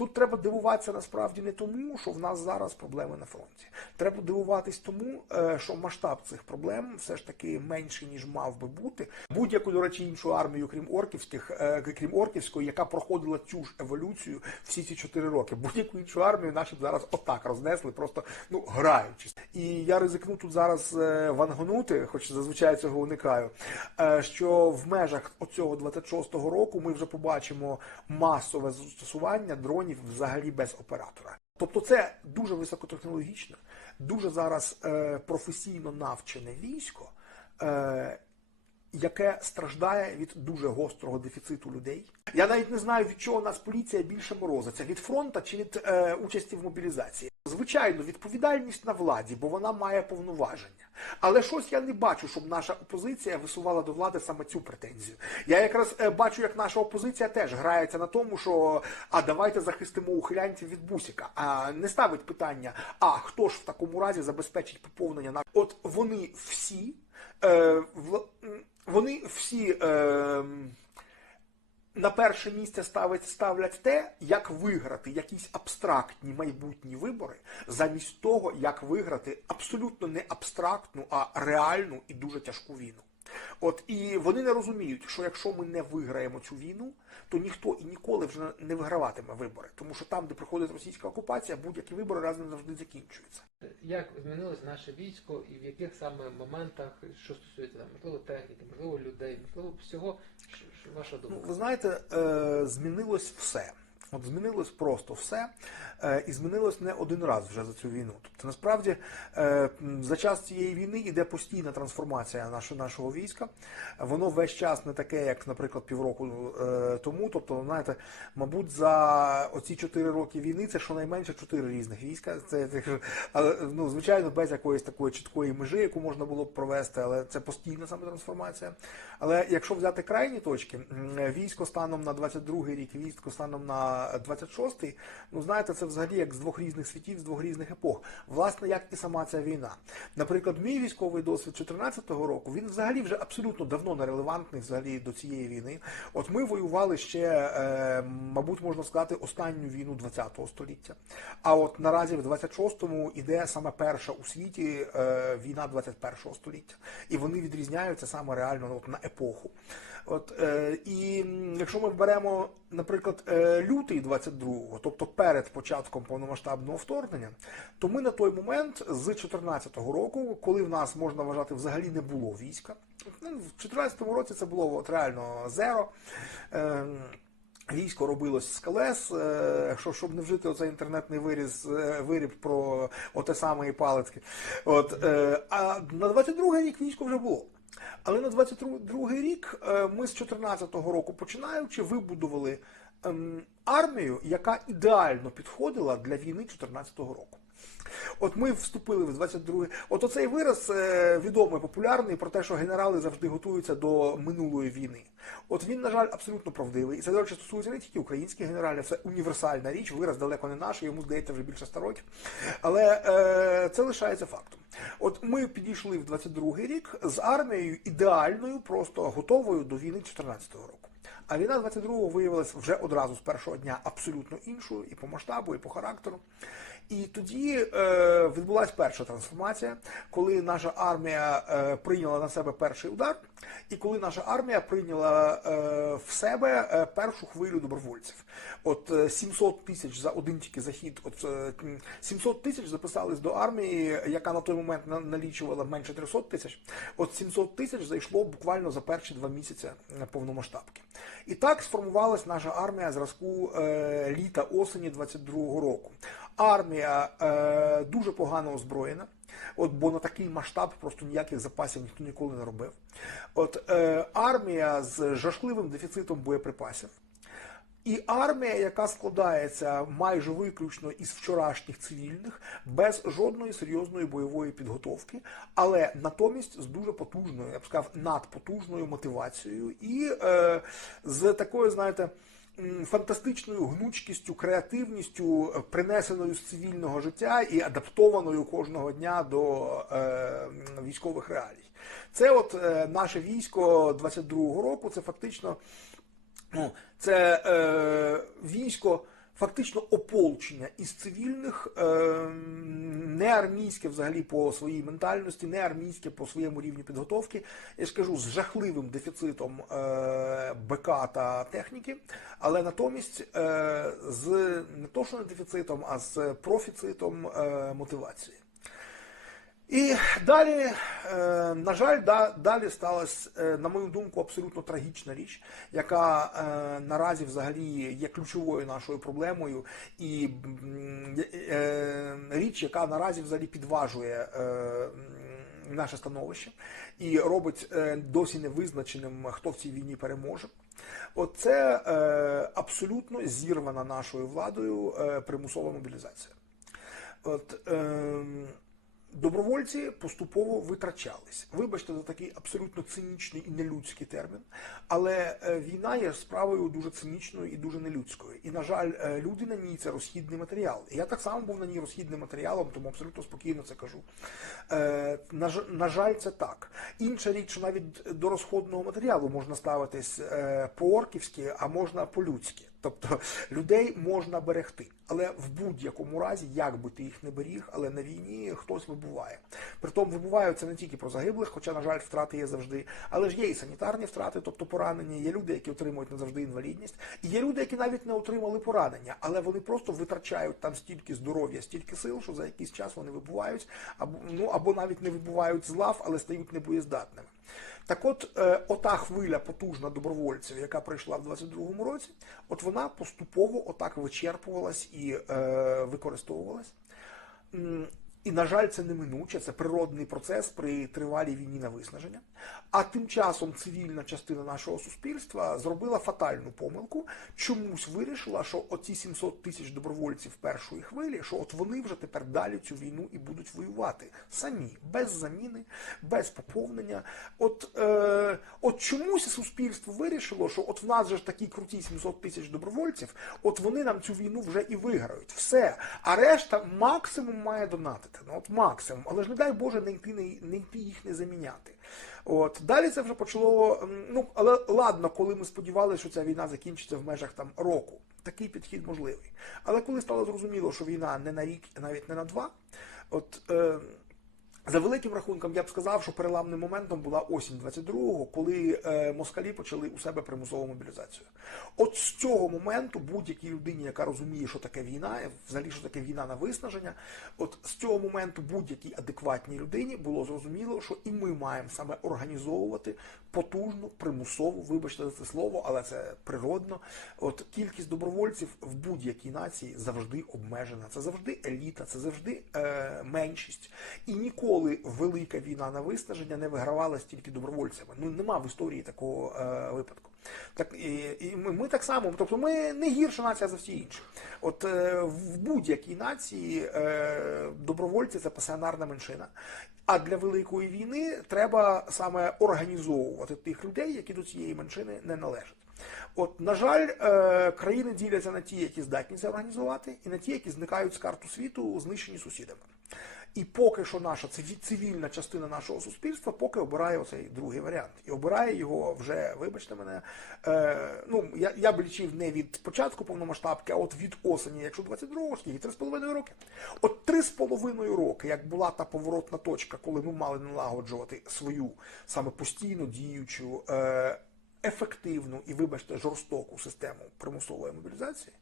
Тут треба дивуватися насправді не тому, що в нас зараз проблеми на фронті. Треба дивуватись тому, е, що масштаб цих проблем все ж таки менший, ніж мав би бути. Будь-яку, до речі, іншу армію, крім орківських, е, крім орківської, яка проходила цю ж еволюцію всі ці чотири роки. Будь-яку іншу армію наші б зараз отак рознесли, просто ну граючись. І я ризикну тут зараз е, вангонути, хоч зазвичай цього уникаю. Що в межах оцього 26-го року ми вже побачимо масове застосування дронів взагалі без оператора. Тобто це дуже високотехнологічне, дуже зараз е, професійно навчене військо, е, яке страждає від дуже гострого дефіциту людей. Я навіть не знаю, від чого нас поліція більше морозиться: від фронту чи від е, участі в мобілізації. Звичайно, відповідальність на владі, бо вона має повноваження. Але щось я не бачу, щоб наша опозиція висувала до влади саме цю претензію. Я якраз е, бачу, як наша опозиція теж грається на тому, що а давайте захистимо ухилянців від бусіка, а не ставить питання: а хто ж в такому разі забезпечить поповнення на от вони всі, е, м, вони всі. Е, на перше місце ставить, ставлять те, як виграти якісь абстрактні майбутні вибори, замість того, як виграти абсолютно не абстрактну, а реальну і дуже тяжку війну. От і вони не розуміють, що якщо ми не виграємо цю війну, то ніхто і ніколи вже не виграватиме вибори, тому що там, де проходить російська окупація, будь-які вибори раз не завжди закінчуються. Як змінилось наше військо і в яких саме моментах, що стосується там, можливо, техніки, можливо, людей, можливо, всього, що, ваша Ну, ви знаєте, е, змінилось все. От змінилось просто все, е, і змінилось не один раз вже за цю війну. Тобто, насправді, е, за час цієї війни йде постійна трансформація нашого, війська. Воно весь час не таке, як, наприклад, півроку е, тому. Тобто, знаєте, мабуть, за оці чотири роки війни це щонайменше чотири різних війська. Це ну, звичайно, без якоїсь такої чіткої межі, яку можна було б провести, але це постійна саме трансформація. Але якщо взяти крайні точки, військо станом на 22-й рік, військо станом на 26-й, ну знаєте, це взагалі як з двох різних світів, з двох різних епох. Власне, як і сама ця війна. Наприклад, мій військовий досвід 14-го року, він взагалі вже абсолютно давно не релевантний взагалі до цієї війни. От ми воювали ще, е, мабуть, можна сказати, останню війну 20-го століття. А от наразі в 26-му іде саме перша у світі е, війна 21-го століття. І вони відрізняються саме реально от, на епоху. От, е, і якщо ми беремо, наприклад, е, лютий 22-го, тобто перед початком повномасштабного вторгнення, то ми на той момент з 14-го року, коли в нас можна вважати взагалі не було війська, ну, в 14-му році це було от, реально зеро. Е, Військо робилось з колес, е, що, щоб не вжити оцей інтернетний виріз, е, виріб про оте саме Палицьке. От, е, а на 22-й рік військо вже було. Але на 22-й рік е, ми з 14-го року починаючи вибудували ем, армію, яка ідеально підходила для війни 14-го року. От ми вступили в 22-й. От оцей вираз е, відомий, популярний про те, що генерали завжди готуються до минулої війни. От він, на жаль, абсолютно правдивий. І це, до речі, стосується не тільки українських генералів, це універсальна річ, вираз далеко не наш, йому здається вже більше 100 років. Але е, це лишається фактом. От ми підійшли в 22-й рік з армією ідеальною, просто готовою до війни 14-го року. А війна 22-го виявилася вже одразу з першого дня абсолютно іншою і по масштабу, і по характеру. І тоді е, відбулася перша трансформація, коли наша армія е, прийняла на себе перший удар, і коли наша армія прийняла е, в себе е, першу хвилю добровольців. От е, 700 тисяч за один тільки захід. От е, 700 тисяч записались до армії, яка на той момент налічувала менше 300 тисяч. От 700 тисяч зайшло буквально за перші два місяці е, повномасштабки. І так сформувалась наша армія зразку е, літа осені 22-го року. Армія е, дуже погано озброєна. От, бо на такий масштаб просто ніяких запасів ніхто ніколи не робив. От е, армія з жахливим дефіцитом боєприпасів. І армія, яка складається майже виключно із вчорашніх цивільних, без жодної серйозної бойової підготовки, але натомість з дуже потужною, я б сказав, надпотужною мотивацією і е, з такою, знаєте, фантастичною гнучкістю, креативністю, е, принесеною з цивільного життя і адаптованою кожного дня до е, військових реалій. Це от е, наше військо 22-го року, це фактично ну, це е, військо фактично ополчення із цивільних, е, не армійське взагалі по своїй ментальності, не армійське по своєму рівню підготовки. Я ж кажу, з жахливим дефіцитом е, БК та техніки, але натомість е, з не то, що не дефіцитом, а з профіцитом мотивації. І далі, е, на жаль, далі сталася, е, на мою думку, абсолютно трагічна річ, яка е, наразі взагалі є ключовою нашою проблемою, і е, річ, яка наразі взагалі підважує е, наше становище і робить е, досі невизначеним, хто в цій війні переможе. Оце е, абсолютно зірвана нашою владою е, примусова мобілізація. От, ем, добровольці поступово витрачались. Вибачте за такий абсолютно цинічний і нелюдський термін, але е, війна є справою дуже цинічною і дуже нелюдською. І, на жаль, е, люди на ній це розхідний матеріал. Я так само був на ній розхідним матеріалом, тому абсолютно спокійно це кажу. Е, на, жаль, це так. Інша річ, що навіть до розходного матеріалу можна ставитись е, по-орківськи, а можна по-людськи. Тобто людей можна берегти, але в будь-якому разі, як би ти їх не беріг, але на війні хтось вибуває. Притом вибувають це не тільки про загиблих, хоча, на жаль, втрати є завжди, але ж є і санітарні втрати, тобто поранення. Є люди, які отримують назавжди інвалідність, і є люди, які навіть не отримали поранення, але вони просто витрачають там стільки здоров'я, стільки сил, що за якийсь час вони вибувають, або ну або навіть не вибувають з лав, але стають небоєздатними. Так от, е, ота хвиля потужна добровольців, яка прийшла в 22-му році, от вона поступово отак вичерпувалась і е, використовувалась. І, на жаль, це неминуче, це природний процес при тривалій війні на виснаження. А тим часом цивільна частина нашого суспільства зробила фатальну помилку, чомусь вирішила, що оці 700 тисяч добровольців першої хвилі, що от вони вже тепер далі цю війну і будуть воювати самі, без заміни, без поповнення. От, е, чомусь суспільство вирішило, що от в нас же ж такі круті 700 тисяч добровольців, от вони нам цю війну вже і виграють. Все. А решта максимум має донатити. Ну от максимум. Але ж не дай Боже не йти, не, не йти їх не заміняти. От далі це вже почало. Ну але ладно, коли ми сподівалися, що ця війна закінчиться в межах там року. Такий підхід можливий. Але коли стало зрозуміло, що війна не на рік, навіть не на два, от. Е, за великим рахунком, я б сказав, що переламним моментом була осінь 22-го, коли е, москалі почали у себе примусову мобілізацію. От з цього моменту будь-якій людині, яка розуміє, що таке війна, взагалі що таке війна на виснаження, от з цього моменту будь-якій адекватній людині було зрозуміло, що і ми маємо саме організовувати потужну, примусову, вибачте за це слово, але це природно. От кількість добровольців в будь-якій нації завжди обмежена. Це завжди еліта, це завжди е, меншість. І ніколи велика війна на виснаження не вигравалась тільки добровольцями. Ну нема в історії такого е, випадку. Так і, і ми, ми так само, тобто ми не гірша нація за всі інші. От е, в будь-якій нації е, добровольці це пасіонарна меншина. А для великої війни треба саме організовувати тих людей, які до цієї меншини не належать. От, на жаль, е, країни діляться на ті, які здатні це організувати, і на ті, які зникають з карту світу, знищені сусідами. І поки що наша циві- цивільна частина нашого суспільства поки обирає оцей другий варіант. І обирає його вже, вибачте мене, е, ну я, я б лічив не від початку повномасштабки, а от від осені, якщо 22-го, скільки 3,5 роки. От 3,5 роки, як була та поворотна точка, коли ми мали налагоджувати свою саме постійно діючу. Е, ефективну і, вибачте, жорстоку систему примусової мобілізації.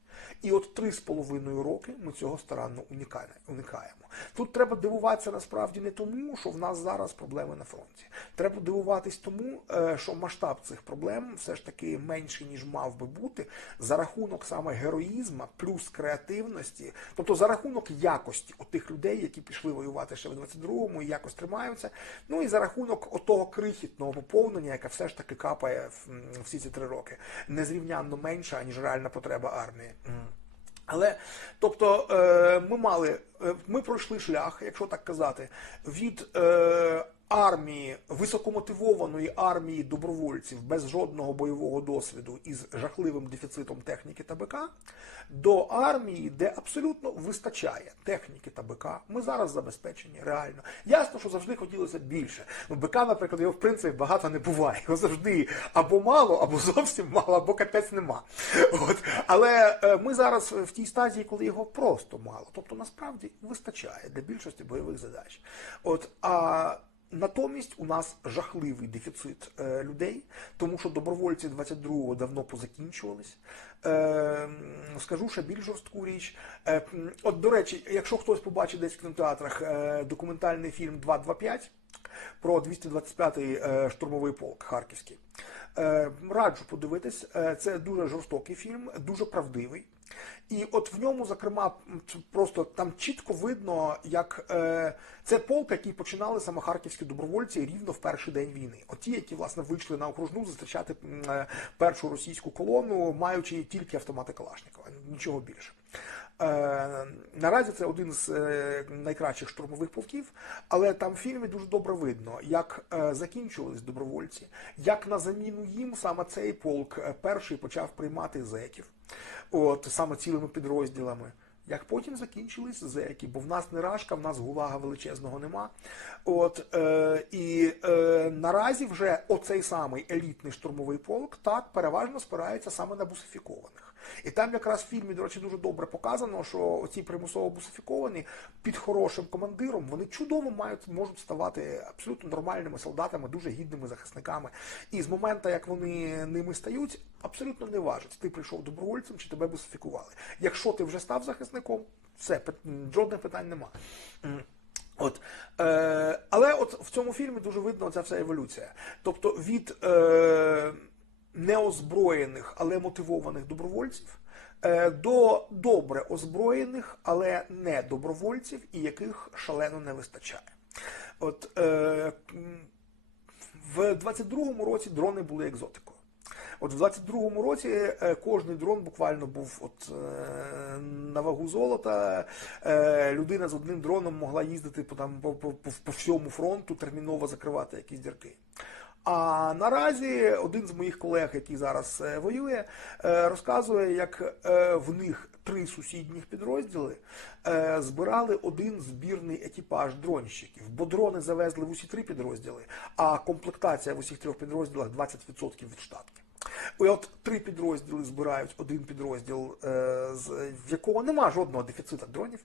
І от три з половиною роки ми цього старанно уникає- уникаємо. Тут треба дивуватися насправді не тому, що в нас зараз проблеми на фронті. Треба дивуватись тому, е, що масштаб цих проблем все ж таки менший, ніж мав би бути, за рахунок саме героїзма плюс креативності, тобто за рахунок якості отих людей, які пішли воювати ще в 22-му і якось тримаються. Ну і за рахунок отого крихітного поповнення, яке все ж таки капає всі ці три роки, незрівнянно менша, ніж реальна потреба армії. Але тобто е, ми мали, е, ми пройшли шлях, якщо так казати, від е, армії, високомотивованої армії добровольців без жодного бойового досвіду із жахливим дефіцитом техніки та БК, до армії, де абсолютно вистачає техніки та БК. Ми зараз забезпечені реально. Ясно, що завжди хотілося більше. Ну, БК, наприклад, його в принципі багато не буває. Його завжди або мало, або зовсім мало, або капець нема. От. Але е, ми зараз в тій стадії, коли його просто мало. Тобто насправді вистачає для більшості бойових задач. От, а Натомість у нас жахливий дефіцит е, людей, тому що добровольці 22-го давно позакінчувались. Е, скажу ще більш жорстку річ. Е, от, до речі, якщо хтось побачить десь в кінотеатрах документальний фільм 225 про 225-й е, штурмовий полк Харківський, раджу подивитись. Це дуже жорстокий фільм, дуже правдивий. І от в ньому, зокрема, просто там чітко видно, як е, це полк, який починали саме харківські добровольці рівно в перший день війни. От ті, які власне вийшли на окружну зустрічати е, першу російську колону, маючи тільки автомати Калашникова, нічого більше. Е, наразі це один з е, найкращих штурмових полків, але там в фільмі дуже добре видно, як е, закінчувались добровольці, як на заміну їм саме цей полк е, перший почав приймати зеків, от саме цілими підрозділами. Як потім закінчились зеки, бо в нас не рашка, в нас гулага величезного нема. От е, і е, наразі вже оцей самий елітний штурмовий полк так переважно спирається саме на бусифікованих. І там якраз в фільмі, до речі, дуже добре показано, що ці примусово бусифіковані під хорошим командиром вони чудово мають можуть ставати абсолютно нормальними солдатами, дуже гідними захисниками. І з моменту, як вони ними стають, абсолютно не важить, ти прийшов добровольцем чи тебе бусифікували. Якщо ти вже став захисником, все жодних питань нема. От, е, але от в цьому фільмі дуже видно ця вся еволюція. Тобто від е, неозброєних, але мотивованих добровольців е, до добре озброєних, але не добровольців, і яких шалено не вистачає. От, е, в 22-му році дрони були екзотикою. От в 22-му році е, кожний дрон буквально був от, е, на вагу золота. Е, людина з одним дроном могла їздити по, там, по, по, по, всьому фронту, терміново закривати якісь дірки. А наразі один з моїх колег, який зараз воює, розказує, як в них три сусідніх підрозділи збирали один збірний екіпаж дронщиків, бо дрони завезли в усі три підрозділи, а комплектація в усіх трьох підрозділах 20% від штатки. От три підрозділи збирають один підрозділ, е, в якого нема жодного дефіциту дронів,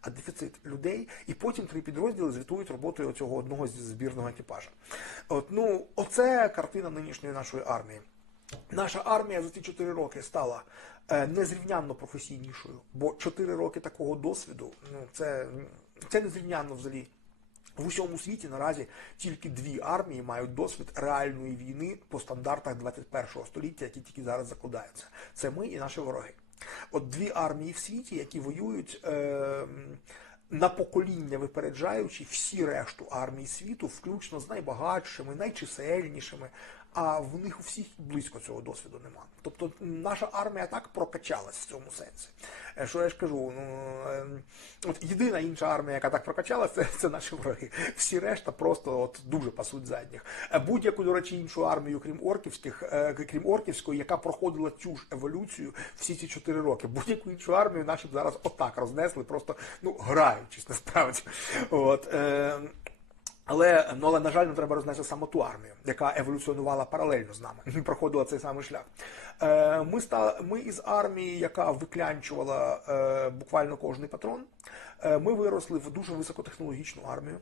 а дефіцит людей, і потім три підрозділи звітують роботою цього одного з збірного екіпажа. От, ну, оце картина нинішньої нашої армії. Наша армія за ці 4 роки стала е, незрівнянно професійнішою, бо 4 роки такого досвіду, ну це, це незрівнянно взагалі. В усьому світі наразі тільки дві армії мають досвід реальної війни по стандартах 21 століття, які тільки зараз закладаються. Це ми і наші вороги. От дві армії в світі, які воюють е, на покоління випереджаючи всі решту армій світу, включно з найбагатшими, найчисельнішими. А в них у всіх близько цього досвіду нема. Тобто наша армія так прокачалась в цьому сенсі. Е, Що я ж кажу, ну е, от єдина інша армія, яка так прокачалася, це, це наші вороги. Всі решта просто от дуже пасуть задніх. Е, Будь-яку, до речі, іншу армію, крім орківських, е, крім орківської, яка проходила цю ж еволюцію всі ці чотири роки. Будь-яку іншу армію наші б зараз отак рознесли, просто ну граючись насправді. От. Але, ну, але, на жаль, не треба рознести саме ту армію, яка еволюціонувала паралельно з нами, проходила цей самий шлях. Е, ми, ста, ми із армії, яка виклянчувала е, буквально кожний патрон, е, ми виросли в дуже високотехнологічну армію,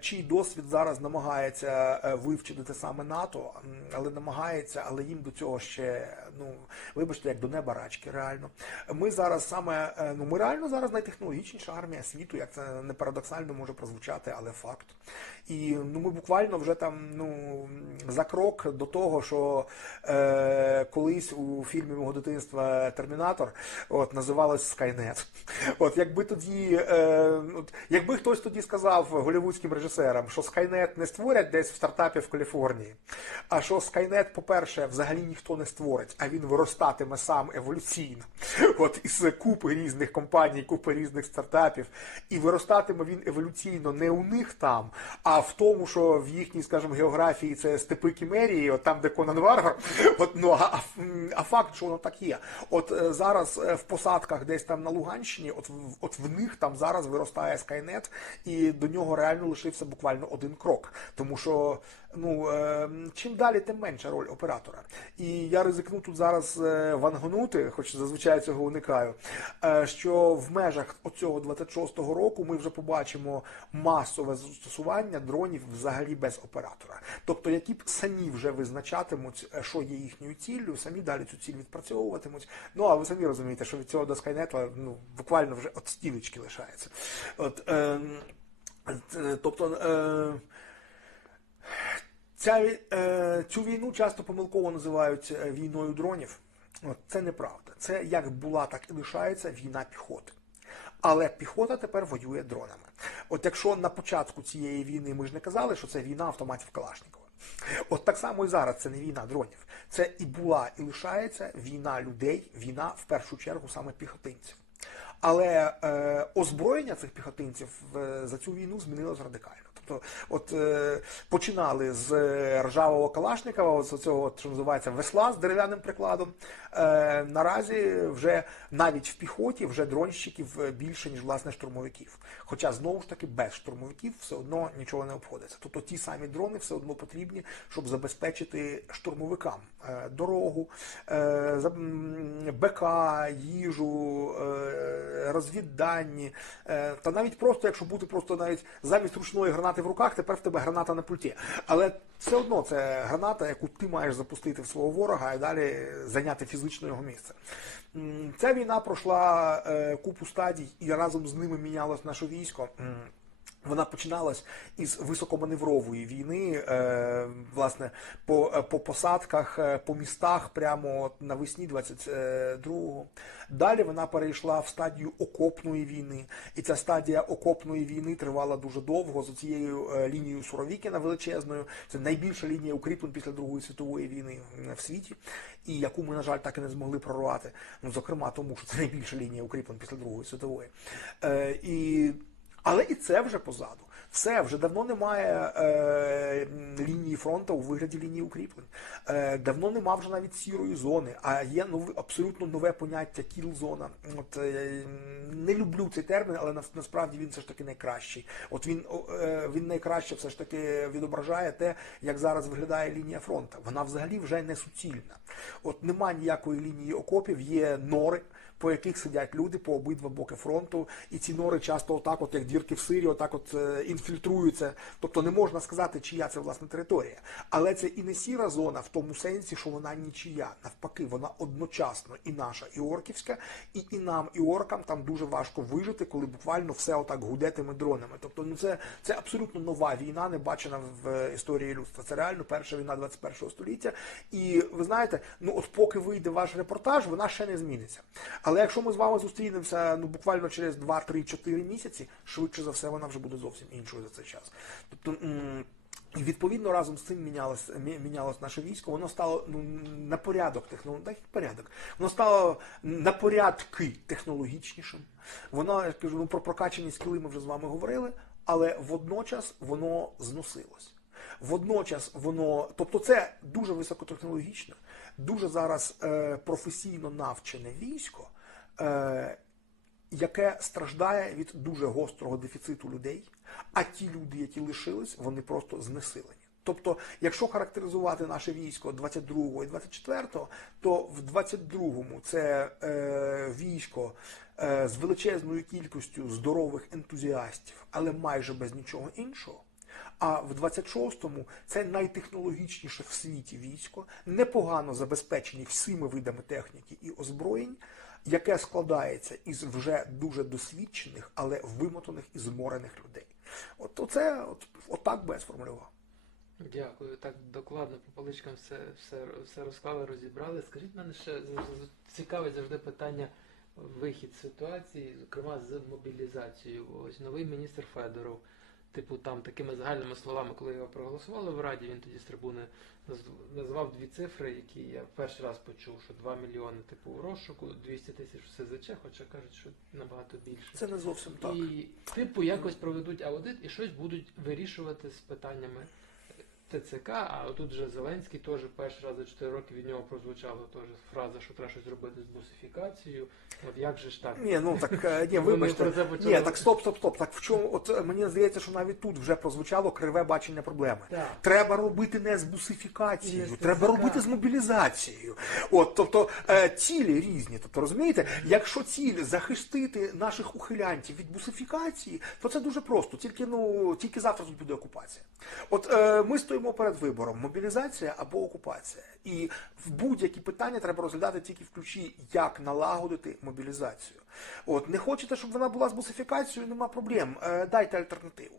чий досвід зараз намагається вивчити те саме НАТО, але намагається, але їм до цього ще, ну, вибачте, як до неба рачки, реально. Ми зараз саме, ну, ми реально зараз найтехнологічніша армія світу, як це не парадоксально може прозвучати, але факт. І ну, ми буквально вже там ну, за крок до того, що е, колись у фільмі мого дитинства Термінатор от називалось Skynet. От якби тоді, е, от, якби хтось тоді сказав голівудським режисерам, що Skynet не створять десь в стартапі в Каліфорнії, а що Skynet, по-перше, взагалі ніхто не створить, а він виростатиме сам еволюційно. От із купи різних компаній, купи різних стартапів, і виростатиме він еволюційно не у них там, а в тому, що в їхній, скажімо, географії це степи Кімерії, от там, де Конан Варвар. От, ну, а, а, факт, що воно так є. От е, зараз е, в посадках десь там на Луганщині, от, от в них там зараз виростає Скайнет, і до нього реально лишився буквально один крок. Тому що ну, е, чим далі, тим менша роль оператора. І я ризикну тут зараз вангонути, хоч зазвичай цього уникаю, що в межах оцього 26-го року ми вже побачимо масове застосування дронів взагалі без оператора. Тобто, які б самі вже визначатимуть, е, що є їхньою ціллю, самі далі цю ціль відпрацьовуватимуть. Ну а ви самі розумієте, що від цього до Скайнета ну, буквально вже от стілечки лишається. От, е, е, тобто. Е, Ця, е, цю війну часто помилково називають е, війною дронів. Це неправда. Це як була, так і лишається війна піхоти. Але піхота тепер воює дронами. От якщо на початку цієї війни ми ж не казали, що це війна автоматів Калашникова. От так само і зараз це не війна дронів. Це і була, і лишається війна людей, війна в першу чергу саме піхотинців. Але е, озброєння цих піхотинців е, за цю війну змінилось радикально. Тобто, от е, починали з е, ржавого Калашникова, з цього, що називається весла з дерев'яним прикладом. Е, наразі вже навіть в піхоті вже дронщиків е, більше, ніж власне штурмовиків. Хоча знову ж таки без штурмовиків все одно нічого не обходиться. Тобто ті самі дрони все одно потрібні, щоб забезпечити штурмовикам е, дорогу, е, БК, їжу, е, розвіддані. Е, Та навіть просто, якщо бути просто навіть замість ручної гранати в руках, тепер в тебе граната на пульті. Але все одно це граната, яку ти маєш запустити в свого ворога і далі зайняти фізично його місце. Ця війна пройшла е, купу стадій, і разом з ними мінялось наше військо. Вона починалась із високоманеврової війни, е, власне, по, е, по посадках, е, по містах прямо навесні 22-го. Далі вона перейшла в стадію окопної війни. І ця стадія окопної війни тривала дуже довго за цією е, лінією Суровікіна величезною. Це найбільша лінія укріплень після Другої світової війни в світі, і яку ми, на жаль, так і не змогли прорвати. Ну, зокрема, тому що це найбільша лінія укріплень після Другої світової. Е, і але і це вже позаду. Все, вже давно немає е, лінії фронту у вигляді лінії укріплень. Е, давно нема вже навіть сірої зони, а є нове, абсолютно нове поняття кіл-зона. От, е, не люблю цей термін, але нас- насправді він все ж таки найкращий. От він, е, він найкраще все ж таки відображає те, як зараз виглядає лінія фронту. Вона взагалі вже не суцільна. От нема ніякої лінії окопів, є нори по яких сидять люди по обидва боки фронту, і ці нори часто отак, от як дірки в сирі, отак от е, інфільтруються. Тобто не можна сказати, чия це власне територія. Але це і не сіра зона в тому сенсі, що вона нічия. Навпаки, вона одночасно і наша, і орківська, і, і нам, і оркам там дуже важко вижити, коли буквально все отак гуде тими дронами. Тобто, ну це, це абсолютно нова війна, не бачена в е, історії людства. Це реально перша війна 21-го століття. І ви знаєте, ну от поки вийде ваш репортаж, вона ще не зміниться. Але якщо ми з вами зустрінемося ну буквально через 2, 3, 4 місяці, швидше за все вона вже буде зовсім іншою за цей час. Тобто. і відповідно разом з цим мінялось, мінялось наше військо. Воно стало ну, на порядок технологічним, порядок. Воно стало на порядки технологічнішим. Воно, я кажу, ну про прокачані скіли ми вже з вами говорили, але водночас воно зносилось. Водночас воно, тобто це дуже високотехнологічне, дуже зараз е, професійно навчене військо, е, яке страждає від дуже гострого дефіциту людей, а ті люди, які лишились, вони просто знесилені. Тобто, якщо характеризувати наше військо 22-го і 24-го, то в 22-му це е, військо е, з величезною кількістю здорових ентузіастів, але майже без нічого іншого. А в 26-му це найтехнологічніше в світі військо, непогано забезпечені всіми видами техніки і озброєнь, яке складається із вже дуже досвідчених, але вимотаних і зморених людей. От оце, от, отак би я сформулював. Дякую. Так докладно по поличкам все, все, все розклали, розібрали. Скажіть мене ще з- завжди питання вихід ситуації, зокрема з мобілізацією. Ось новий міністр Федоров. Типу там такими загальними словами, коли його проголосували в Раді, він тоді з трибуни наз- назвав дві цифри, які я перший раз почув, що 2 мільйони типу у розшуку, 200 тисяч в СЗЧ, хоча кажуть, що набагато більше. Це не зовсім так. І типу якось проведуть аудит і щось будуть вирішувати з питаннями ТЦК, а отут вже Зеленський теж перший раз за 4 роки від нього прозвучала теж фраза, що треба щось зробити з бусифікацією. От як же ж так? Ні, ну так е, ні, вибачте. про це почали. Ні, так стоп, стоп, стоп. Так в чому? От е, мені здається, що навіть тут вже прозвучало криве бачення проблеми. Так. Треба робити не з І не бусифікацією, з треба робити з мобілізацією. От, тобто е, цілі різні. Тобто, розумієте, якщо ціль захистити наших ухилянтів від бусифікації, то це дуже просто. Тільки ну тільки завтра тут буде окупація. От ми стоїмо перед вибором: мобілізація або окупація. І в будь-які питання треба розглядати тільки в ключі, як налагодити мобілізацію. От не хочете, щоб вона була з бусифікацією, нема проблем. Е, дайте альтернативу.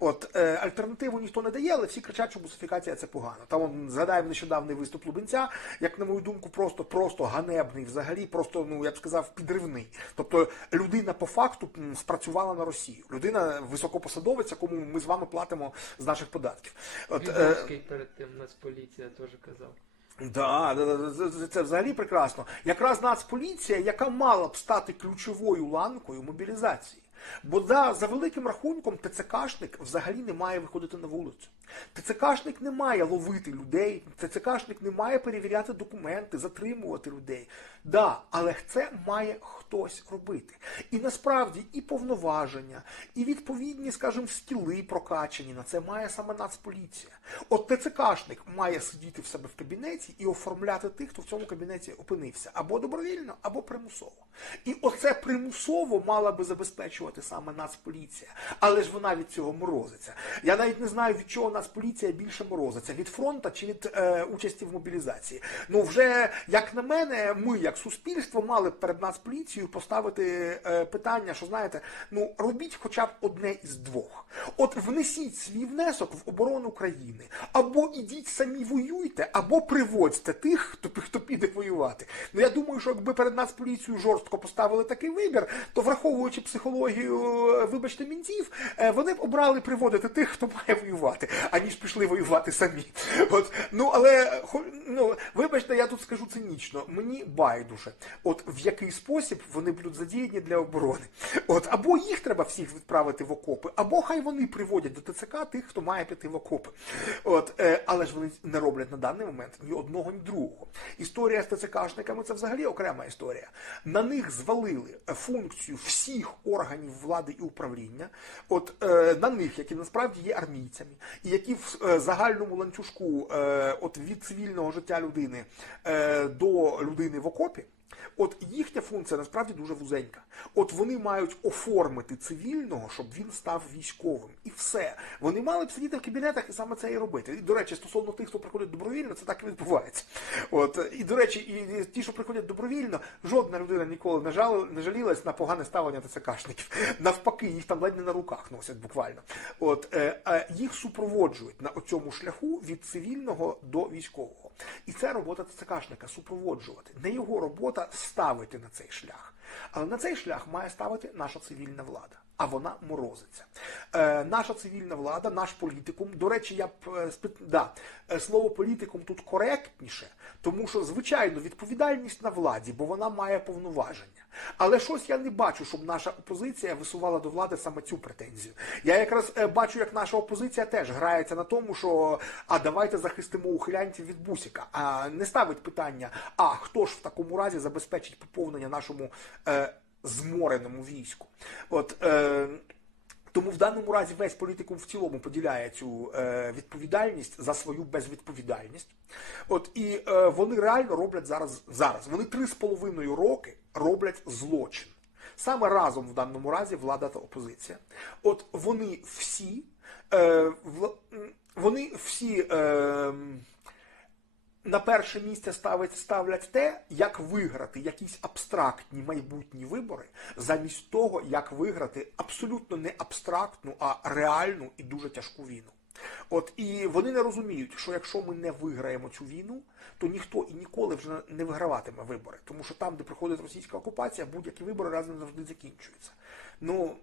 От е, альтернативу ніхто не дає, але всі кричать, що бусифікація це погано. Та он згадаємо нещодавний виступ Лубенця, як на мою думку, просто просто ганебний, взагалі, просто ну я б сказав, підривний. Тобто людина по факту спрацювала на Росію. Людина високопосадовець, якому ми з вами платимо з наших податків. От е, перед тим Нацполіція теж казав. Да, да, да, це- взагалі прекрасно. Якраз Нацполіція, яка мала б стати ключовою ланкою мобілізації. Бо да, за великим рахунком ТЦКшник взагалі не має виходити на вулицю. ТЦКшник не має ловити людей, ТЦКшник не має перевіряти документи, затримувати людей. Да, але це має хтось робити. І насправді і повноваження, і відповідні, скажімо, скіли прокачані на це має саме Нацполіція. От ТЦКшник має сидіти в себе в кабінеті і оформляти тих, хто в цьому кабінеті опинився, або добровільно, або примусово. І оце примусово мала би забезпечувати саме Нацполіція. Але ж вона від цього морозиться. Я навіть не знаю, від чого Нацполіція більше морозиться: від фронту чи від е, участі в мобілізації. Ну вже як на мене, ми, як суспільство, мали б перед Нацполіцією поставити е, питання, що знаєте, ну робіть хоча б одне із двох. От внесіть свій внесок в оборону країни, або ідіть самі воюйте, або приводьте тих, хто, хто піде воювати. Ну я думаю, що якби перед Нацполіцією жорстко поставили такий вибір, то враховуючи психологію, е, вибачте, мінців, е, вони б обрали приводити тих, хто має воювати, аніж пішли воювати самі. От, ну але ну, вибачте, я тут скажу цинічно. Мені байдуже, от в який спосіб вони будуть задіяні для оборони. От або їх треба всіх відправити в окопи, або хай вони приводять до ТЦК тих, хто має піти в окопи. От, е, але ж вони не роблять на даний момент ні одного, ні другого. Історія з ТЦКшниками це взагалі окрема історія. На них звалили функцію всіх органів влади і управління. От е, на них, які насправді є армійцями, і які в е, загальному ланцюжку е, от від цивільного життя людини е, до людини в окопі. От їхня функція насправді дуже вузенька. От вони мають оформити цивільного, щоб він став військовим. І все. Вони мали б сидіти в кабінетах і саме це і робити. І, до речі, стосовно тих, хто приходить добровільно, це так і відбувається. От і до речі, і ті, що приходять добровільно, жодна людина ніколи не жали, не жалілась на погане ставлення ТЦКшників. Навпаки, їх там ледь не на руках носять буквально. От е, е, їх супроводжують на цьому шляху від цивільного до військового. І це робота ЦКшника супроводжувати. Не його робота ставити на цей шлях. Але на цей шлях має ставити наша цивільна влада. А вона морозиться. Е, наша цивільна влада, наш політикум. До речі, я б е, спит... да, е, слово політикум тут коректніше, тому що, звичайно, відповідальність на владі, бо вона має повноваження. Але щось я не бачу, щоб наша опозиція висувала до влади саме цю претензію. Я якраз е, бачу, як наша опозиція теж грається на тому, що а давайте захистимо ухилянців від бусіка, а не ставить питання, а хто ж в такому разі забезпечить поповнення нашому е, змореному війську. От е, тому в даному разі весь політикум в цілому поділяє цю е, відповідальність за свою безвідповідальність. От і е, вони реально роблять зараз зараз. Вони три з половиною роки роблять злочин. Саме разом в даному разі влада та опозиція. От вони всі, е, м, вони всі. Е, на перше місце ставить, ставлять те, як виграти якісь абстрактні майбутні вибори, замість того, як виграти абсолютно не абстрактну, а реальну і дуже тяжку війну. От і вони не розуміють, що якщо ми не виграємо цю війну, то ніхто і ніколи вже не виграватиме вибори, тому що там, де приходить російська окупація, будь-які вибори раз і завжди закінчуються. Ну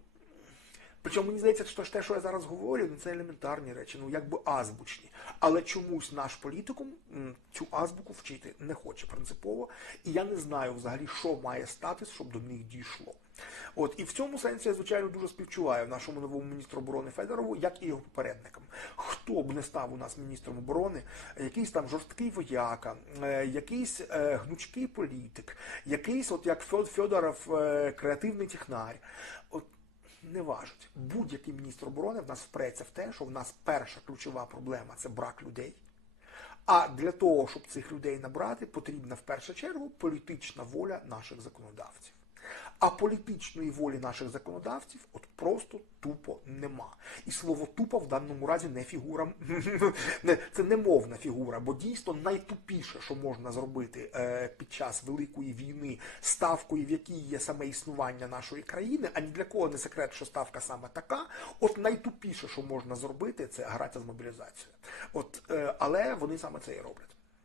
Причому мені здається, що те, що я зараз говорю, ну це елементарні речі, ну якби азбучні. Але чомусь наш політикум цю азбуку вчити не хоче принципово. І я не знаю взагалі, що має статись, щоб до них дійшло. От і в цьому сенсі я звичайно дуже співчуваю нашому новому міністру оборони Федорову, як і його попередникам. Хто б не став у нас міністром оборони, якийсь там жорсткий вояка, е, якийсь е, гнучкий політик, якийсь, от як Фьодоров, е, креативний технар. От не важить. Будь-який міністр оборони в нас впреться в те, що в нас перша ключова проблема це брак людей. А для того, щоб цих людей набрати, потрібна в першу чергу політична воля наших законодавців. А політичної волі наших законодавців от просто тупо нема. І слово тупо в даному разі не фігура, це не мовна фігура, бо дійсно найтупіше, що можна зробити е, під час великої війни, ставкою, в якій є саме існування нашої країни, а ні для кого не секрет, що ставка саме така. От найтупіше, що можна зробити, це гратися з мобілізацією. От, е, але вони саме це і роблять.